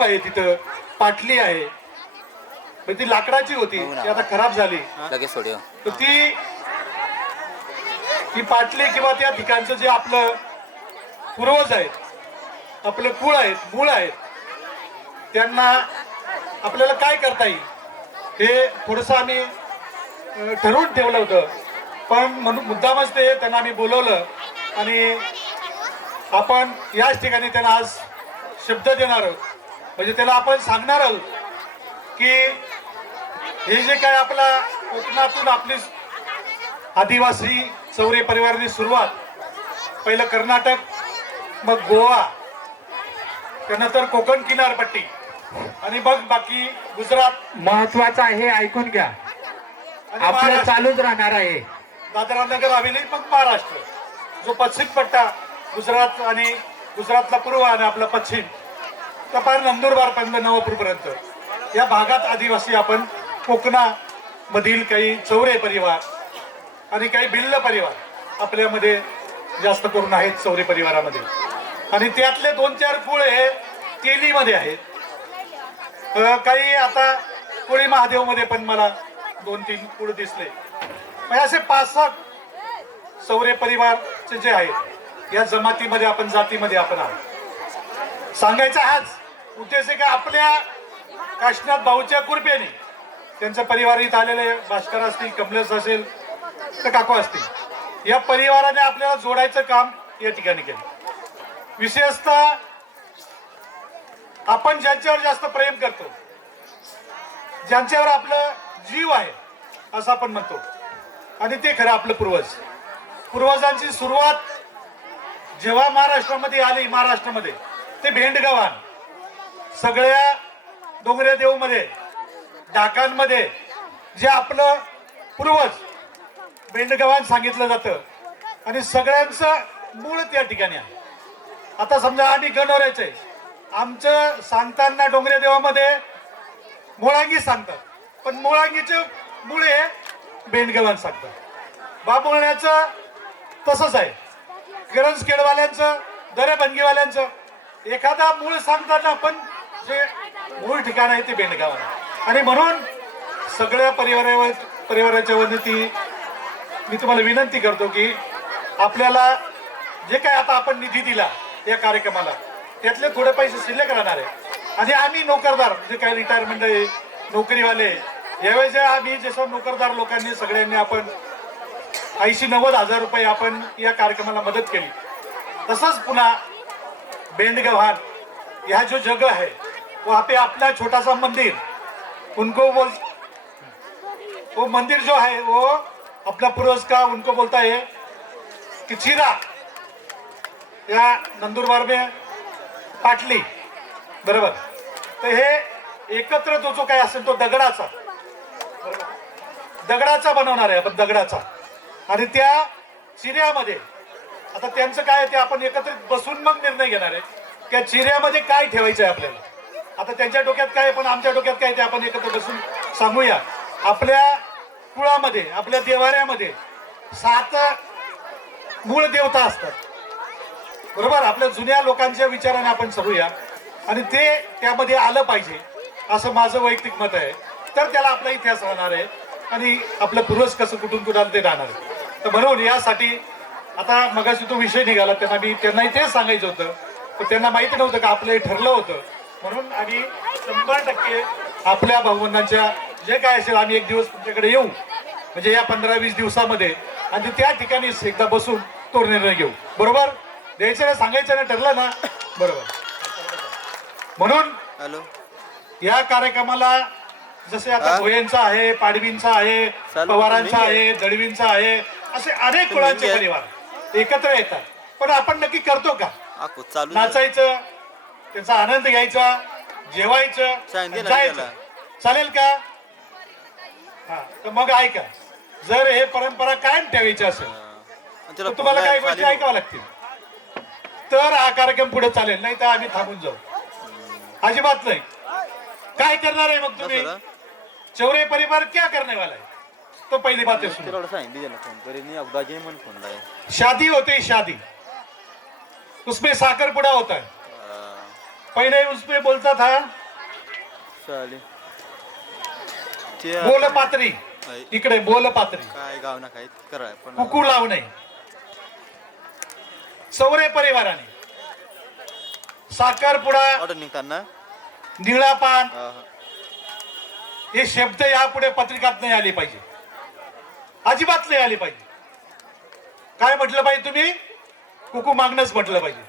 आहे तिथं पाटली आहे, पण ती लाकडाची होती, ती आता खराब झाली. लगेच सोड तर ती पाटली किंवा त्या ठिकाणचं जे आपलं पूर्वज आहेत, आपलं कुळ आहेत, मूळ आहेत, त्यांना आपल्याला काय करता येईल हे थोडंसं आम्ही ठरवून ठेवलं होतं. पण म्हणून मुद्दामच ते त्यांना आम्ही बोलवलं आणि आपण याच ठिकाणी त्यांना आज शब्द देणार आहोत. म्हणजे त्याला आपण सांगणार आहोत की हे जे काय आपला कोकणातून आपली आदिवासी चौरे परिवाराची सुरुवात, पहिलं कर्नाटक, मग गोवा, त्यानंतर कोकण किनारपट्टी आणि मग बाकी गुजरात. महत्वाचं आहे, ऐकून घ्या, आपलं चालूच राहणार आहे. दादरा नगर हवेली, मग महाराष्ट्र, जो पश्चिम पट्टा गुजरात आणि गुजरातला पूर्व आणि आपला पश्चिम तर पार नंदुरबार पर्यंत नवापूर पर्यंत या भागात आदिवासी आपण कोकणामधील काही चौरे परिवार आणि काही भिल्ल परिवार आपल्यामध्ये जास्त करून आहेत चौरे परिवारामध्ये. आणि त्यातले 2-4 कुळ हे तेलीमध्ये आहेत, काही आता कोळी महादेव मध्ये पण मला 2-3 कुळ दिसले. म्हणजे असे 5-6 चौरे परिवारचे जे आहेत या जमातीमध्ये आपण, जातीमध्ये आपण आहोत. सांगायचा हाच उद्देश आहे की आपल्या काशीनाथ भाऊच्या कृपेने त्यांचा परिवार इथं आलेले भास्कर असतील, कमलेश असेल तर काकू असतील, या परिवाराने आपल्याला जोडायचं काम या ठिकाणी केलं. विशेषतः आपण ज्यांच्यावर जास्त प्रेम करतो, ज्यांच्यावर आपलं जीव आहे असं आपण म्हणतो, आणि ते खरं आपलं पूर्वजांची सुरुवात जेव्हा महाराष्ट्रामध्ये आली, महाराष्ट्रामध्ये ते भेंडगव्हाण, सगळ्या डोंगरे देव मध्ये, डाकांमध्ये जे आपलं पूर्वज भेंडगव्हाण सांगितलं जातं आणि सगळ्यांचं मूळ त्या ठिकाणी आहे. आता समजा आम्ही गणोऱ्याचे, आमचं सांगताना डोंगरे देवामध्ये मोळांगी सांगतात, पण मोळांगीचे मुळे भेंडगव्हाण सांगतात. बाबुळण्याचं तसंच आहे, गरजखेडवाल्यांचं, दरेबंगीवाल्यांचं एखादा मूळ सांगताना पण जे मूळ ठिकाण आहे ते भेंडगव्हाण आहे. आणि म्हणून सगळ्या परिवाराच्या वतीने मी तुम्हाला विनंती करतो की आपल्याला जे काय आता आपण निधी दिला या कार्यक्रमाला, त्यातले थोडे पैसे शिल्लक राहणार आहे. आणि आम्ही नोकरदार जे काही रिटायरमेंट आहे, नोकरीवाले, यावेळेस आम्ही जसं नोकरदार लोकांनी सगळ्यांनी आपण 80-90 हजार रुपये आपण या कार्यक्रमाला मदत केली, तसंच पुन्हा भेंडगव्हाण यह जो जगह है वहाँ पे अपना छोटा सा मंदिर, उनको वो मंदिर जो है वो अपना पूर्वज का, उनको बोलता है कि चिरा, या नंदुरबार में पाटली, बरोबर. तर हे एकत्र तो जो काय असेल तो दगडाचा बनवणार आहे आपण, दगडाचा. आणि त्या चिऱ्यामध्ये आता त्यांचं काय ते आपण एकत्रित बसून मग निर्णय घेणार आहे त्या चिऱ्यामध्ये काय ठेवायचं आहे आपल्याला. आता त्यांच्या डोक्यात काय, पण आमच्या डोक्यात काय ते आपण एकत्र बसून सांगूया. आपल्या कुळामध्ये, आपल्या देवाऱ्यामध्ये 7 मूळ देवता असतात, बरोबर. आपल्या जुन्या लोकांच्या विचाराने आपण सांगूया आणि ते त्यामध्ये आलं पाहिजे असं माझं वैयक्तिक मत आहे. तर त्याला आपला इतिहास राहणार आहे आणि आपलं पूर्वज कसं कुठून कुठं ते राहणार आहे. तर म्हणून यासाठी आता मगाशी तो विषय निघाला, त्यांनाही तेच सांगायचं होतं, पण त्यांना माहिती नव्हतं का आपलं हे ठरलं होतं. म्हणून आम्ही 100% आपल्या भाऊबंधांच्या जे काय असेल आम्ही एक दिवस तुमच्याकडे येऊ, म्हणजे या 15-20 दिवसामध्ये, आणि त्या ठिकाणी एकदा बसून तो निर्णय घेऊ. बरोबर, द्यायचं ना, सांगायचं ना, ठरलं ना, बरोबर. म्हणून या कार्यक्रमाला जसे आता भोयांचा आहे, पाडवींचा आहे, पवारांचा आहे, दळवींचा आहे, असे अनेक कुळांचे परिवार एकत्र येतात. पण आपण नक्की करतो का? नाचायचं, त्यांचा आनंद घ्यायचा, जेवायचं, जायचं, चालेल का? हा, तर मग ऐका, जर हे परंपरा कायम ठेवायची असेल तर तुम्हाला काही गोष्टी ऐकाव्या लागतील, तर हा कार्यक्रम पुढे चालेल, नाही तर आम्ही थांबून जाऊ. अजिबात नाही. काय करणार आहे मग तुम्ही? चौरे परिवार क्या करने वाला है? तो पहली बात है, शादी होती है, शादी, उसमें साकर पुड़ा होता है, पहिले उसपे बोलता था चालेल बोल पात्री, इकडे बोल पात्री, काय गाव ना काय कराय पण कुकू लावणे. चौरे परिवाराने साखरपुडा, ऑर्डर निघताना निळा पान हे शब्द यापुढे पत्रिकात नाही आले पाहिजे, अजिबात नाही आले पाहिजे. काय म्हटलं पाहिजे तुम्ही? कुकू मागणंच म्हटलं पाहिजे,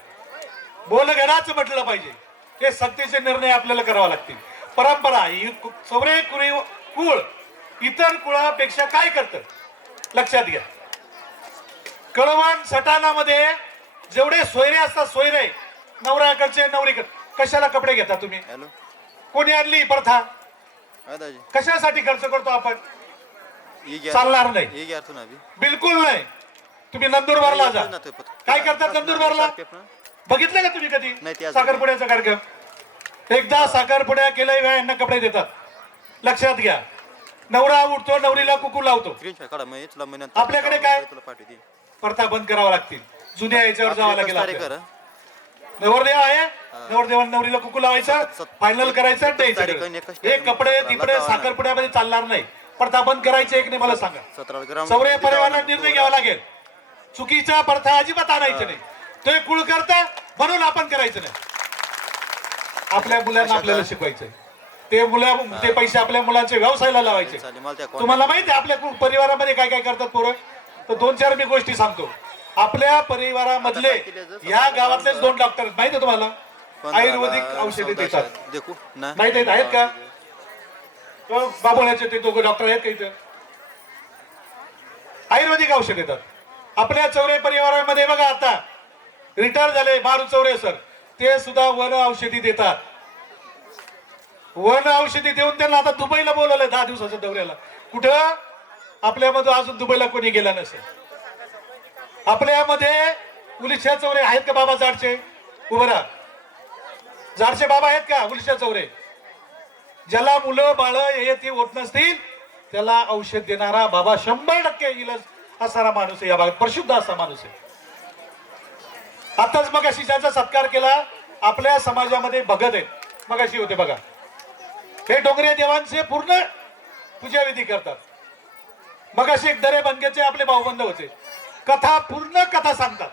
बोल घेणाच म्हटलं पाहिजे. हे सक्तीचे निर्णय आपल्याला करावे लागतील. परंपरा ही चौरे कुळ इतर कुळापेक्षा काय करतं लक्षात घ्या. कळवण सटाणामध्ये जेवढे सोयरे असतात, सोयरे नवऱ्याकडचे नवरीकडे, कशाला कपडे घेता तुम्ही? हॅलो कोणी आणली प्रथा? दादाजी कशासाठी खर्च करतो आपण? ये घ्या चालणार नाही, ये घ्या तू ना बी बिलकुल नाही. तुम्ही नंदुरबारला जा, काय करतात नंदुरबारला? बघितलं का तुम्ही कधी नाही, ते साखरपुड्याचा कार्यक्रम? एकदा साखरपुड्या केल्या यांना कपडे देतात. लक्षात घ्या, नवरा उठतो, नवरीला कुकू लावतो. स्क्रीनशॉट काढा मग तुला महिन्यात आपल्याकडे काय? तुला पाठवते प्रथा बंद करावा लागतील. जुन्या याच्यावर जावं लागेल तारीख आपल्याला. करा नवरदेव आहे, नवरदेवाने नवरीला कुकू लावायचा, फायनल करायचं, द्यायचं. हे कपडे तिकडे साखरपुड्यामध्ये चालणार नाही. प्रथा बंद करायची एक नाही, मला सांगा. 17 ग्राम चौरे परिवाराला निर्णय घ्यावा लागेल. चुकीचा प्रथा अजिबात आणायचं नाही. ते कुळ करता म्हणून आपण करायचं नाही. आपल्या मुलांना आपल्याला शिकवायचंय. ते पैसे आपल्या मुलांच्या व्यवसायाला लावायचे. तुम्हाला माहिती आहे आपल्या परिवारामध्ये काय काय करतात पोरं? तर 2-4 मी गोष्टी सांगतो. आपल्या परिवारामधले या गावातलेच 2 डॉक्टर माहिती आहे तुम्हाला, आयुर्वेदिक औषधे देतात. देखू ना माहित आहेत का? बाबुळ्याचे ते 2 डॉक्टर आहेत का इथं? आयुर्वेदिक औषध देतात. आपल्या चौरे परिवारामध्ये बघा, आता रिटायर झाले मारू चौरे सर, ते सुद्धा वन औषधी देतात. वन औषधी देऊन त्यांना आता दुबईला बोलवलंय 10 दिवसाच्या दौऱ्याला. कुठं? आपल्यामध्ये अजून दुबईला कोणी गेला नसेल. आपल्यामध्ये उलिशा चौरे आहेत का बाबा जाडचे? उभं राहा. जाडचे बाबा आहेत का उलिशा चौरे? ज्याला मुलं बाळ हे ते होत नसतील त्याला औषध देणारा बाबा 100% इलाज असणारा माणूस आहे. या भागात प्रसिद्ध असा माणूस आहे. आताच मग अशी ज्याचा सत्कार केला आपल्या समाजामध्ये भगत आहेत, मग अशी होते बघा. हे डोंगरे देवांचे पूर्ण पूजाविधी करतात. मग असे एक दरे बनग्याचे आपले भाऊबंद होते, कथा पूर्ण कथा सांगतात,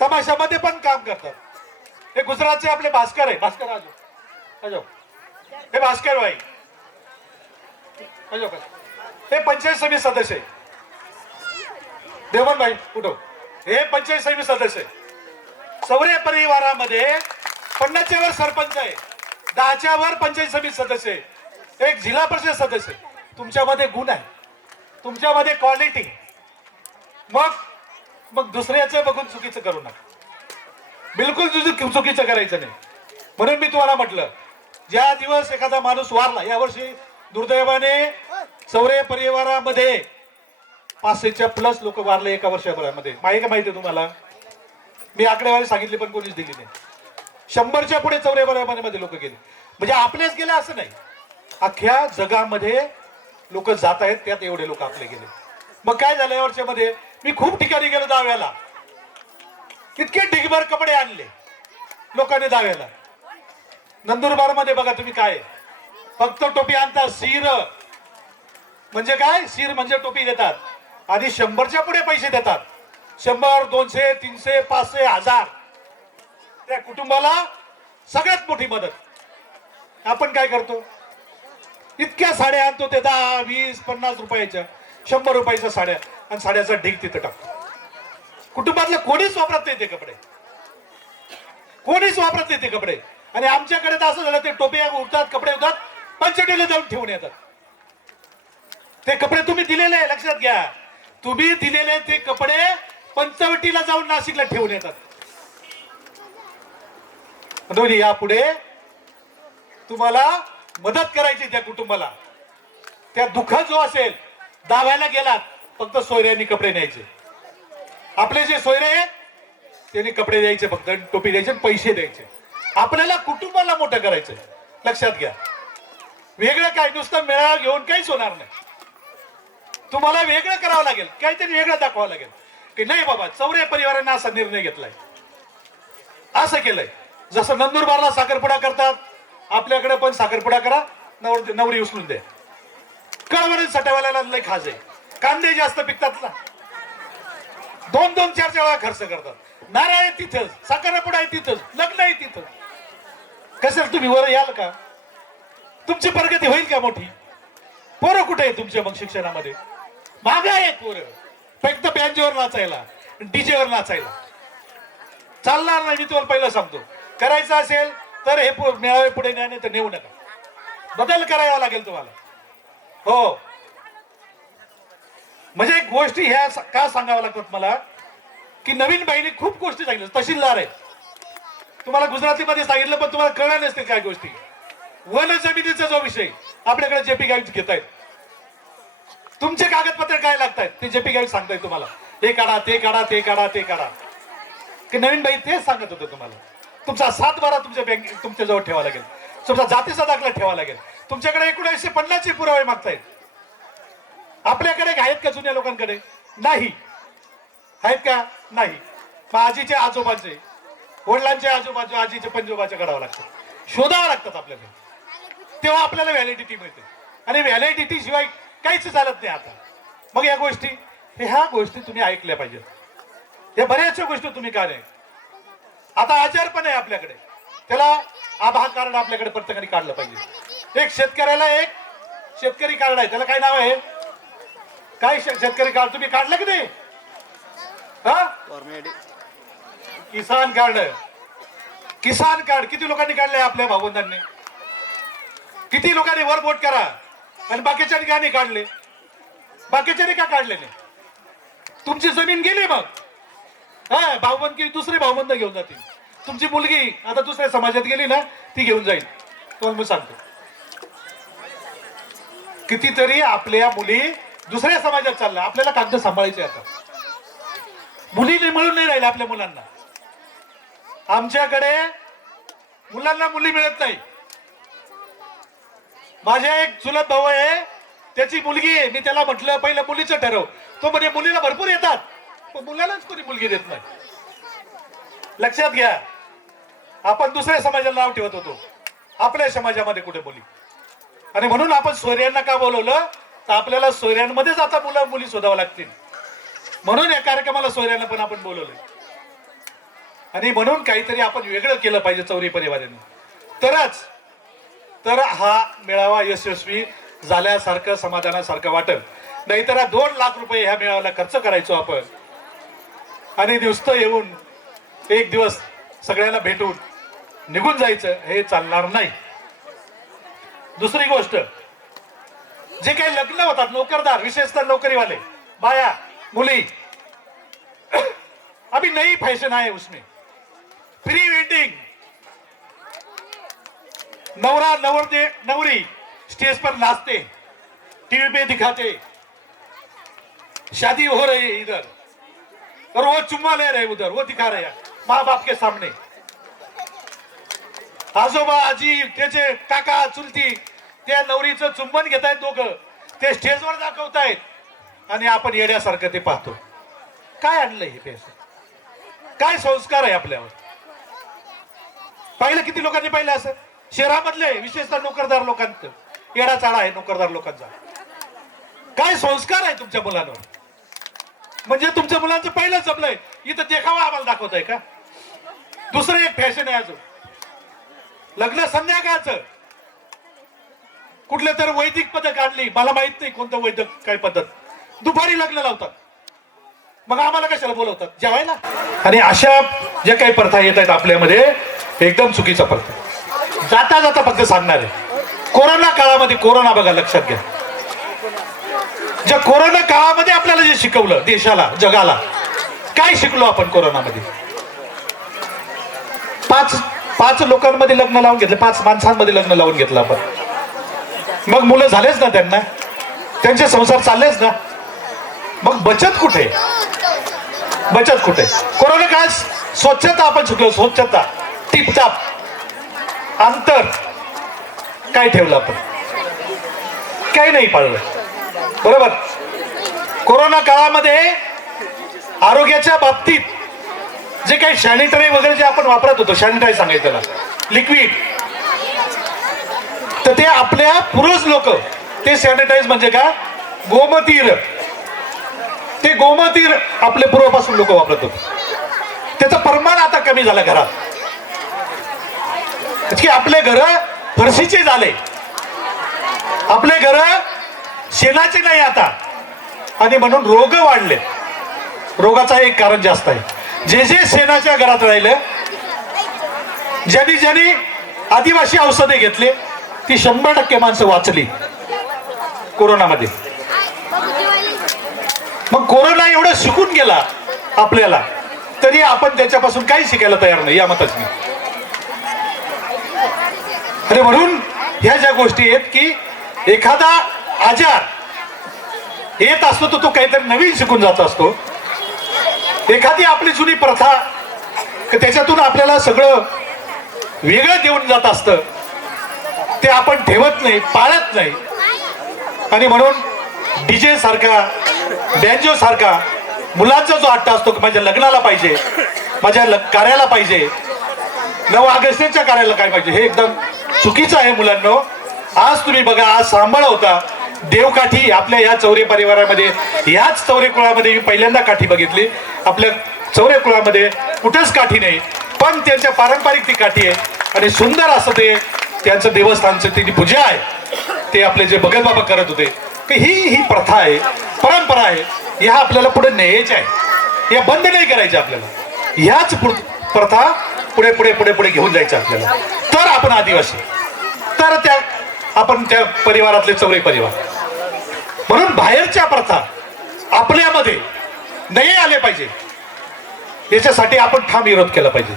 तमाशामध्ये पण काम करतात. हे गुजरातचे आपले भास्कर आहे, भास्कर आजो, हे भास्कर भाई आजो, हे पंचायत समिती सदस्य आहे. देवन भाई कुठं? हे पंचायत समिती सदस्य आहे. चौरे परिवारामध्ये 50च्या वर सरपंच आहे, 10च्या वर पंचायत समिती सदस्य आहे, 1 जिल्हा परिषद सदस्य आहे. तुमच्यामध्ये गुण आहे, तुमच्यामध्ये क्वालिटी. मग दुसऱ्याचं बघून चुकीचं करू नका, बिलकुल चुकीचं करायचं नाही. म्हणून मी तुम्हाला म्हटलं, ज्या दिवस एखादा माणूस वारला, यावर्षी दुर्दैवाने चौरे परिवारामध्ये 500च्या प्लस लोक वारले एका वर्षाभरामध्ये. माहिती तुम्हाला? मी आकडेवारी सांगितली पण कोणीच दिली नाही. 100च्या पुढे चौरे परिवारामध्ये लोक गेले. म्हणजे आपलेच गेले असं नाही, अख्ख्या जगामध्ये लोक जात आहेत, त्यात एवढे लोक आपले गेले. मग काय झालं या वर्षामध्ये? मी खूप ठिकाणी गेलो दाव्याला, इतके ढिगभर कपडे आणले लोकांनी दाव्याला. नंदुरबार मध्ये बघा तुम्ही काय, फक्त टोपी आणतात. सीर म्हणजे काय? सीर म्हणजे टोपी देतात आणि 100च्या पुढे पैसे देतात. 100, 200, 300, 500, 1000 त्या कुटुंबाला सगळ्यात मोठी मदत. आपण काय करतो? इतक्या साड्या आणतो, ते 10, 20, 50 रुपयाच्या, 100 रुपयाच्या साड्या, आणि साड्याचा ढीग तिथं टाकतो. कुटुंबातलं कोणीच वापरत नाही ते कपडे, कोणीच वापरत नाही ते कपडे. आणि आमच्याकडे तर असं झालं, ते टोप्या उठतात, कपडे उठतात, पंचवटीला जाऊन ठेवून येतात. ते कपडे तुम्ही दिलेले, लक्षात घ्या, तुम्ही दिलेले ते कपडे पंचवटीला जाऊन नाशिकला ठेवून येतात. यापुढे तुम्हाला मदत करायची त्या कुटुंबाला. त्या दुःख जो असेल, दाव्याला गेलात, फक्त सोयऱ्यांनी कपडे न्यायचे. आपले जे सोयरे आहेत त्यांनी कपडे द्यायचे, फक्त टोपी द्यायचे, पैसे द्यायचे. आपल्याला कुटुंबाला मोठं करायचं, लक्षात घ्या. वेगळं काय, नुसतं मेळावा घेऊन काहीच होणार नाही. तुम्हाला वेगळं करावं लागेल, काहीतरी वेगळं दाखवावं लागेल की नाही बाबा चौरे परिवाराने असा निर्णय घेतलाय, असं केलंय. जसं नंदुरबारला साखरपुडा करतात आपल्याकडे पण साखरपुडा करा, नवरी उचलून दे. कळवण सटवाल्याला लय खाज आहे. कांदे जास्त पिकतात ना, 2-2, 4-4 वेळा खर्च करतात. नारळ आहे तिथंच, साखरपुडा आहे तिथंच, लग्न आहे तिथं. कशाला तुम्ही वर याल का? तुमची प्रगती होईल का मोठी? पोरं कुठे आहे तुमच्या मग शिक्षणामध्ये? मागे आहेत पोरं, फक्त बँजवर नाचायला, डीजेवर नाचायला. चालणार नाही. मी तुम्हाला पहिलं सांगतो, करायचं असेल तर हे मेळावे पुढे न्या, नाही तर नेऊ नका. बदल करावा लागेल तुम्हाला. हो, म्हणजे गोष्टी ह्या का सांगाव्या लागतात मला, की नवीन बाईने खूप गोष्टी सांगितल्या. तहसीलदार आहे, तुम्हाला गुजरातीमध्ये सांगितलं पण तुम्हाला कळलं नसतील काय गोष्टी. वन जमिनीचा जो विषय आपल्याकडे जेपी गाईड घेत आहेत, तुमचे कागदपत्र काय लागतात ते जेपी गाईड सांगताय तुम्हाला. हे काढा, ते काढा, ते काढा, ते काढा. की नवीन बाई तेच सांगत होतं तुम्हाला. तुमचा 7-12 तुमच्या बँक तुमच्या जवळ ठेवा लागेल, तुमचा जातीचा दाखला ठेवा लागेल. तुमच्याकडे 1950 पुरावे मागतायत. आपल्याकडे आहेत का जुन्या लोकांकडे? नाही. आहेत का? नाही. मग आजीचे आजोबांचे, वडिलांचे आजोबाचे, आजीचे पंजोबाचे काढावं लागतं, शोधावं लागतात आपल्याला. तेव्हा आपल्याला व्हॅलिडिटी मिळते. आणि व्हॅलिडिटी शिवाय काहीच चालत नाही आता. मग या गोष्टी, ह्या गोष्टी तुम्ही ऐकल्या पाहिजेत. या बऱ्याचशा गोष्टी तुम्ही का नाही. आता आजार पण आहे आपल्याकडे, त्याला आधार कार्ड आपल्याकडे प्रत्येकाने काढलं पाहिजे. एक शेतकऱ्याला एक शेतकरी कार्ड आहे, त्याला काय नाव आहे? काय शेतकरी कार्ड तुम्ही काढलं की नाही? हा, किसान कार्ड. किसान कार्ड किती लोकांनी काढलंय आपल्या भावबंधांनी? किती लोकांनी वर बोट करा. आणि बाकीच्यानी का नाही काढले? बाकीच्यानी का काढले नाही? तुमची जमीन गेली मग. हा, भाऊबंद की दुसरे भाऊबंद घेऊन जातील. तुमची मुलगी आता दुसऱ्या समाजात गेली ना, ती घेऊन जाईल. तुम्हाला मी सांगतो, कितीतरी आपल्या मुली दुसऱ्या समाजात चालल्या. आपल्याला कागद सांभाळायचे. आता मुली मिळून नाही राहिल्या आपल्या मुलांना. आमच्याकडे मुलांना मुली मिळत नाही. माझ्या एक चुलत भाऊ आहे, त्याची मुलगी आहे. मी त्याला म्हटलं पहिलं मुलीचं ठरव. तो म्हणजे मुलीला भरपूर येतात, पण मुलालाच कोणी मुलगी देत नाही. लक्षात घ्या, आपण दुसऱ्या समाजाला नाव ठेवत होतो, आपल्या समाजामध्ये कुठे मुली. आणि म्हणून आपण सोयऱ्यांना का बोलवलं, तर आपल्याला सोयऱ्यांमध्येच आता मुलं मुली शोधावं लागतील. म्हणून या कार्यक्रमाला सोयऱ्यांना पण आपण बोलवलंय. आणि म्हणून काहीतरी आपण वेगळं केलं पाहिजे चौरी परिवाराने, तर हा मेळावा यशस्वी झाल्यासारखं समाधानासारखं वाटत. नाहीतर 2 लाख रुपये ह्या मेळाव्याला खर्च करायचो आपण, आणि नुसतं येऊन एक दिवस सगळ्यांना भेटून निघून जायचं, हे चालणार नाही. दुसरी गोष्ट, जे काही लग्न होतात नोकरदार, विशेषतः नोकरीवाले बाया मुली, अभी नई फैशन आहे उसमें प्री वेडिंग. नवरा नवरी स्टेज पर नाचते, टीवी पे दिखाते, शादी हो रही है इधर, और वो चुम्मा ले रहे उधर, वो दिखा रहे माँ बाप के सामने. आजोबा आजी त्याचे काका चुलती त्या नवरीचं चुंबन घेतायत दोघं, ते स्टेजवर दाखवतायत, आणि आपण येड्यासारखं ते पाहतो. काय आणलंय हे पैसे? काय संस्कार आहे आपल्यावर? पाहिलं किती लोकांनी पाहिलं असं? शहरामधले विशेषतः नोकरदार लोकांचं येडा चाळा आहे. नोकरदार लोकांचा काय संस्कार आहे तुमच्या मुलांवर? म्हणजे तुमच्या मुलांचं पहिलं जमलंय, इथं देखावा आम्हाला दाखवताय का? दुसरं एक फॅशन आहे अजून, लग्न संध्याकाळचं. कुठले तर वैदिक पद्धत काढली, मला माहित नाही कोणतं वैदिक काय पद्धत, दुपारी लग्न लावतात. मग आम्हाला कशाला बोलवतात? जेवायला. आणि अशा ज्या काही प्रथा येत आहेत आपल्यामध्ये, एकदम चुकीचा प्रथा. जाता जाता फक्त सांगणार आहे, कोरोना काळामध्ये, कोरोना बघा लक्षात घ्या, ज्या कोरोना काळामध्ये आपल्याला जे शिकवलं, देशाला जगाला काय शिकलो आपण कोरोनामध्ये? 5 लोकांमध्ये लग्न लावून घेतलं, 5 माणसांमध्ये लग्न लावून घेतलं आपण. मग मुलं झालेच ना त्यांना, त्यांचे संसार चाललेच ना. मग बचत कुठे? बचत कुठे? कोरोना काळात स्वच्छता आपण शिकलो, स्वच्छता, टिपटाप, अंतर काय ठेवलं आपण? काही नाही पाळलं. बरोबर. कोरोना काळामध्ये आरोग्याच्या बाबतीत जे काही सॅनिटरी वगैरे जे आपण वापरत होतो, सॅनिटाईज सांगायचं त्याला, लिक्विड, तर ते आपल्या पूर्वज लोक ते सॅनिटाईज म्हणजे का गोमतीर, ते गोमतीर आपले पूर्वापासून लोक वापरत होते. त्याचं प्रमाण आता कमी झालं घरात, की आपले घर फरशीचे झाले, आपले घर शेणाचे नाही आता, आणि म्हणून रोग वाढले. रोगाचं एक कारण जास्त आहे. जे जे शेणाच्या घरात राहिलं, ज्यांनी ज्यांनी आदिवासी औषधे घेतले, ती 100% माणसं वाचली कोरोनामध्ये. मग कोरोना एवढं शिकून गेला आपल्याला, तरी आपण त्याच्यापासून काही शिकायला तयार नाही, या मताच नाही. आणि म्हणून ह्या ज्या गोष्टी आहेत की एखादा आजार येत असतो तो काहीतरी नवीन शिकून जात असतो. एखादी आपली जुनी प्रथा त्याच्यातून आपल्याला सगळं वेगळं देऊन जात असतं, ते आपण ठेवत नाही, पाळत नाही. आणि म्हणून डीजे सारखा, बँजो सारखा मुलांचा जो हट्ट असतो की माझ्या लग्नाला पाहिजे, माझ्या कार्याला पाहिजे, 9 ऑगस्टच्या कार्याला काय पाहिजे, हे एकदम चुकीचं आहे मुलांनो. आज तुम्ही बघा, आज सांभाळ होता देवकाठी आपल्या या चौरे परिवारामध्ये, याच चौरे कुळामध्ये मी पहिल्यांदा काठी बघितली. आपल्या चौरे कुळामध्ये कुठंच काठी नाही, पण त्यांच्या पारंपरिक ती काठी आहे. आणि सुंदर असं ते त्यांचं देवस्थानचं ती पूजा आहे, ते आपले जे भगत बाबा करत होते, की ही प्रथा आहे, परंपरा आहे, ह्या आपल्याला पुढे न्यायच्या आहे, या बंद नाही करायच्या आपल्याला. ह्याच प्रथा पुढे पुढे पुढे पुढे घेऊन जायचं आपल्याला. तर आपण आदिवासी, तर त्या आपण त्या परिवारातले चौरे परिवार. म्हणून बाहेरच्या प्रथा आपल्यामध्ये नाही आले पाहिजे, याच्यासाठी आपण ठाम विरोध केला पाहिजे.